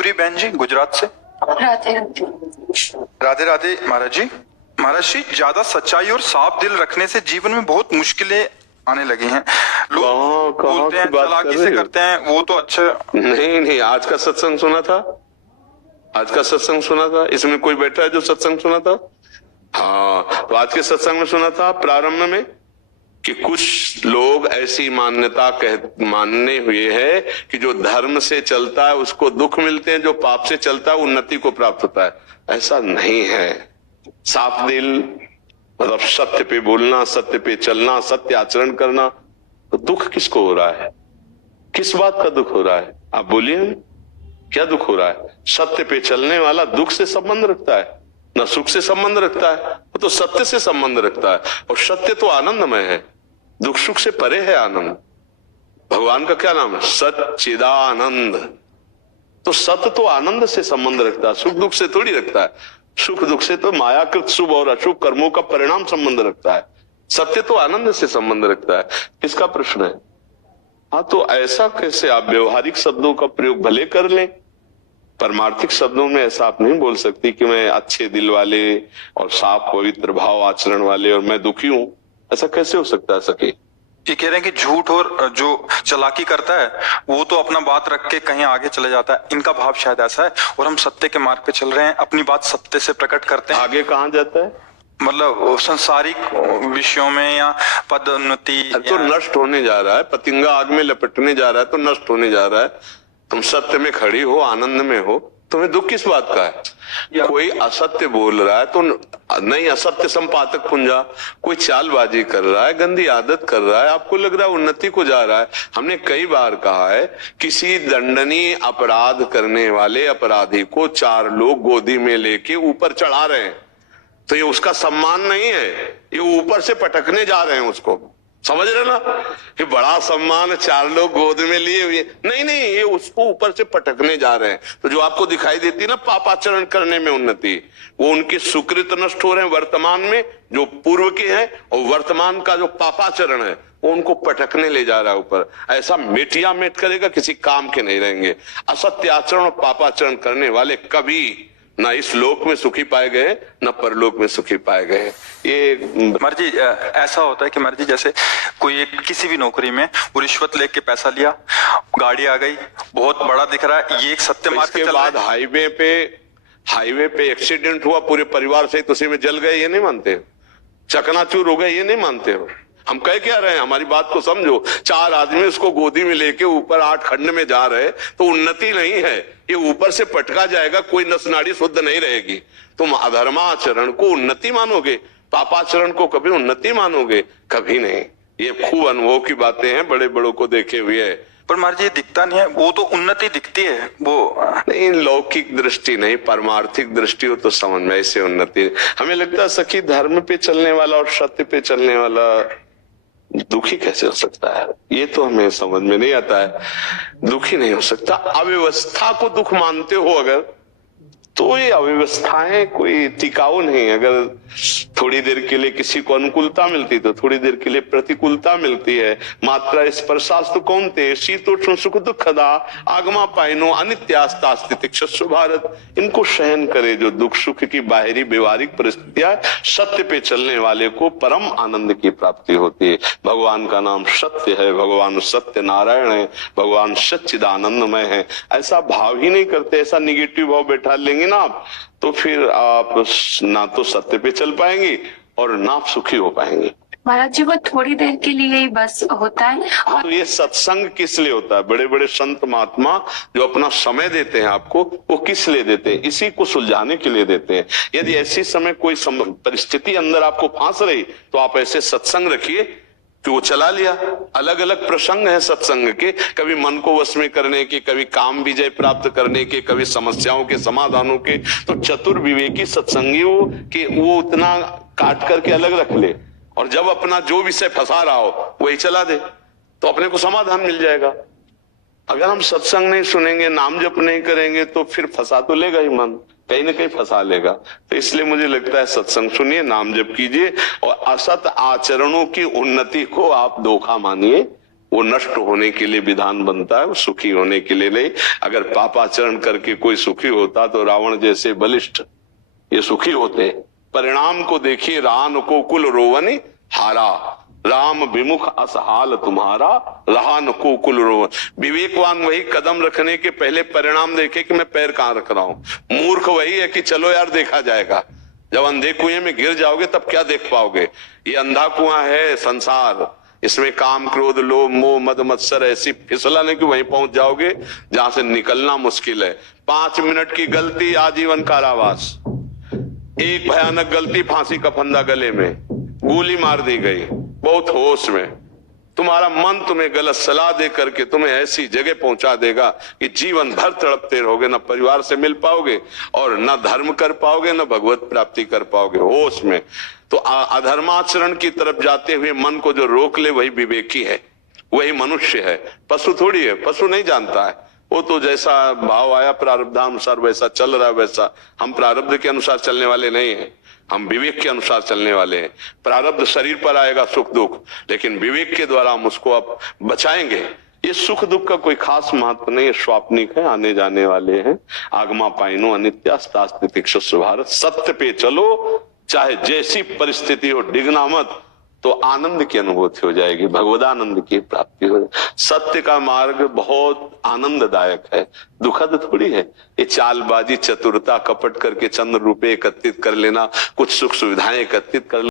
मयूरी बहन जी गुजरात से। राधे राधे। राधे राधे महाराज जी। महाराज जी, ज्यादा सच्चाई और साफ दिल रखने से जीवन में बहुत मुश्किलें आने लगी हैं। लोग बोलते हैं चालाकी से करते हैं, वो तो अच्छा नहीं, आज का सत्संग सुना था, आज का सत्संग सुना था, इसमें कोई बैठा है जो सत्संग सुना था? हाँ, तो आज के सत्संग में सुना था प्रारंभ में कि कुछ लोग ऐसी मान्यता मानने हुए है कि जो धर्म से चलता है उसको दुख मिलते हैं, जो पाप से चलता है उन्नति को प्राप्त होता है। ऐसा नहीं है। साफ दिल मतलब सत्य पे बोलना, सत्य पे चलना, सत्य आचरण करना। तो दुख किसको हो रहा है? किस बात का दुख हो रहा है? आप बोलिए, क्या दुख हो रहा है? सत्य पे चलने वाला दुख से संबंध रखता है, न सुख से संबंध रखता है, वो तो सत्य से संबंध रखता है। और सत्य तो आनंदमय है, दुख सुख से परे है आनंद। भगवान का क्या नाम है? सच्चिदानंद। तो सत्य तो आनंद से संबंध रखता है, सुख दुख से थोड़ी रखता है। सुख दुख से तो मायाकृत शुभ और अशुभ कर्मों का परिणाम संबंध रखता है। सत्य तो आनंद से संबंध रखता है। किसका प्रश्न है? हाँ, तो ऐसा कैसे? आप व्यवहारिक शब्दों का प्रयोग भले कर लें, परमार्थिक शब्दों में ऐसा आप नहीं बोल सकती कि मैं अच्छे दिल वाले और साफ पवित्र भाव आचरण वाले और मैं दुखी हूं। ऐसा कैसे हो सकता है? सके ये कह रहे हैं कि झूठ और जो चालाकी करता है वो तो अपना बात रख के कहीं आगे चले जाता है। इनका भाव शायद ऐसा है, और हम सत्य के मार्ग पे चल रहे हैं, अपनी बात सत्य से प्रकट करते हैं। आगे कहां जाता है? मतलब संसारिक विषयों में या पदोन्नति तो नष्ट होने जा रहा है। पतंगा आग में लपटने जा रहा है तो नष्ट होने जा रहा है। तुम सत्य में खड़ी हो, आनंद में हो, तुम्हें दुख किस बात का है? कोई असत्य बोल रहा है तो नहीं, असत्य संपादक पुंजा, कोई चालबाजी कर रहा है, गंदी आदत कर रहा है, आपको लग रहा है उन्नति को जा रहा है। हमने कई बार कहा है, किसी दंडनीय अपराध करने वाले अपराधी को चार लोग गोदी में लेके ऊपर चढ़ा रहे हैं, तो ये उसका सम्मान नहीं है, ये ऊपर से पटकने जा रहे हैं उसको। समझ रहे ना? ये बड़ा सम्मान, चार लोग गोद में लिए हुए, नहीं, ये उसको ऊपर से पटकने जा रहे हैं। तो जो आपको दिखाई देती है ना पापाचरण करने में उन्नति, वो उनके सुकृत नष्ट हो रहे हैं वर्तमान में, जो पूर्व के हैं, और वर्तमान का जो पापाचरण है वो उनको पटकने ले जा रहा है ऊपर। ऐसा मेटिया मेट करेगा, किसी काम के नहीं रहेंगे। असत्य आचरण और पापाचरण करने वाले कभी ना इस लोक में सुखी पाए गए, न परलोक में सुखी पाए गए। ये मर्जी ऐसा होता है कि मर्जी जैसे कोई एक किसी भी नौकरी में वो रिश्वत लेके पैसा लिया, गाड़ी आ गई, बहुत बड़ा दिख रहा है, ये एक सत्य मार्ग के बाद हाईवे पे एक्सीडेंट हुआ, पूरे परिवार सहित उसी में जल गए, ये नहीं मानते? चकनाचूर हो गए, ये नहीं मानते हो? हम कह क्या रहे हैं? हमारी बात को समझो। चार आदमी उसको गोदी में लेके ऊपर 8 खंड में जा रहे, तो उन्नति नहीं है, ये ऊपर से पटका जाएगा, कोई नस नाड़ी शुद्ध नहीं रहेगी। तुम अधर्माचरण को उन्नति मानोगे, पापाचरण को कभी उन्नति मानोगे? कभी नहीं। ये खूब अनुभव की बातें हैं, बड़े बड़ों को देखे हुए है। पर महाराज ये दिखता नहीं है, वो तो उन्नति दिखती है, वो नहीं, लौकिक दृष्टि नहीं, परमार्थिक दृष्टि हो तो समझ में ऐसे उन्नति। हमें लगता है सखी धर्म पे चलने वाला और सत्य पे चलने वाला दुखी कैसे हो सकता है? ये तो हमें समझ में नहीं आता है। दुखी नहीं हो सकता। अव्यवस्था को दुख मानते हो अगर, तो ये अव्यवस्थाएं कोई टिकाऊ नहीं। अगर थोड़ी देर के लिए किसी को अनुकूलता मिलती तो थोड़ी देर के लिए प्रतिकूलता मिलती है। मात्रा स्पर्शास्तु कौन्तेय शीतोष्ण सुख दुखदा आगमा पाइनो अनित्यास्ता तितिक्षस्व भारत। इनको सहन करे जो दुख सुख की बाहरी व्यवहारिक परिस्थितियां, सत्य पे चलने वाले को परम आनंद की प्राप्ति होती है। भगवान का नाम सत्य है, भगवान सत्य नारायण है, भगवान सच्चिदानंदमय है। ऐसा भाव ही नहीं करते, ऐसा निगेटिव भाव बैठा लेंगे ना आप, तो फिर आप ना तो सत्य पे चल पाएंगे और ना आप सुखी हो पाएंगे। महाराज जी, वो थोड़ी देर के लिए ही बस होता है। हाँ, तो ये सत्संग किस लिए होता है? बड़े बड़े संत महात्मा जो अपना समय देते हैं आपको, वो किस लिए देते हैं? इसी को सुलझाने के लिए देते हैं। यदि ऐसी समय कोई परिस्थिति अंदर आपको फांस रही तो आप ऐसे सत्संग रखिए कि वो चला लिया। अलग अलग प्रसंग है सत्संग के, कभी मन को वश में करने के, कभी काम विजय प्राप्त करने के, कभी समस्याओं के समाधानों के। तो चतुर विवेकी सत्संगियों के वो उतना काट करके अलग रख ले, और जब अपना जो विषय फंसा रहा हो वही चला दे, तो अपने को समाधान मिल जाएगा। अगर हम सत्संग नहीं सुनेंगे, नाम जप नहीं करेंगे, तो फिर फंसा तो लेगा ही मन, कहीं ना कहीं फंसा लेगा। तो इसलिए मुझे लगता है सत्संग सुनिए, नाम जप कीजिए, और असत आचरणों की उन्नति को आप धोखा मानिए वो नष्ट होने के लिए विधान बनता है, वो सुखी होने के लिए नहीं। अगर पापाचरण करके कोई सुखी होता तो रावण जैसे बलिष्ठ ये सुखी होते। परिणाम को देखिए, रान को कुल रोवनी हारा, राम विमुख असहाल तुम्हारा, रहा न को कुल रोवन। विवेकवान वही कदम रखने के पहले परिणाम देखे कि मैं पैर कहां रख रहा हूं। मूर्ख वही है कि चलो यार देखा जाएगा। जब अंधे कुएं में गिर जाओगे तब क्या देख पाओगे। ये अंधा कुआं है संसार, इसमें काम क्रोध लोभ मोह मद मत्सर ऐसी फिसलन है कि वहीं पहुंच जाओगे जहां से निकलना मुश्किल है। 5 मिनट की गलती आजीवन कारावास, एक भयानक गलती फांसी का फंदा गले में, गोली मार दी गई बहुत होश में। तुम्हारा मन तुम्हें गलत सलाह दे करके तुम्हें ऐसी जगह पहुंचा देगा कि जीवन भर तड़पते रहोगे, न परिवार से मिल पाओगे और न धर्म कर पाओगे, न भगवत प्राप्ति कर पाओगे होश में। तो अधर्माचरण की तरफ जाते हुए मन को जो रोक ले वही विवेकी है, वही मनुष्य है। पशु थोड़ी है, पशु नहीं जानता है, वो तो जैसा भाव आया प्रारब्धानुसार वैसा चल रहा है वैसा। हम प्रारब्ध के अनुसार चलने वाले नहीं है, हम विवेक के अनुसार चलने वाले हैं। प्रारब्ध शरीर पर आएगा सुख दुख, लेकिन विवेक के द्वारा हम उसको अब बचाएंगे। ये सुख दुख का कोई खास महत्व नहीं है, स्वाप्निक है, आने जाने वाले हैं। आगमा पाइनो अनित्यास्तितिक्षुष भारत, सत्य पे चलो चाहे जैसी परिस्थिति हो, डिगना मत, तो आनंद की अनुभूति हो जाएगी, भगवदानंद की प्राप्ति हो जाएगी। सत्य का मार्ग बहुत आनंददायक है, दुखद थोड़ी है। ये चालबाजी चतुरता कपट करके चंद रुपए एकत्रित कर लेना, कुछ सुख सुविधाएं एकत्रित कर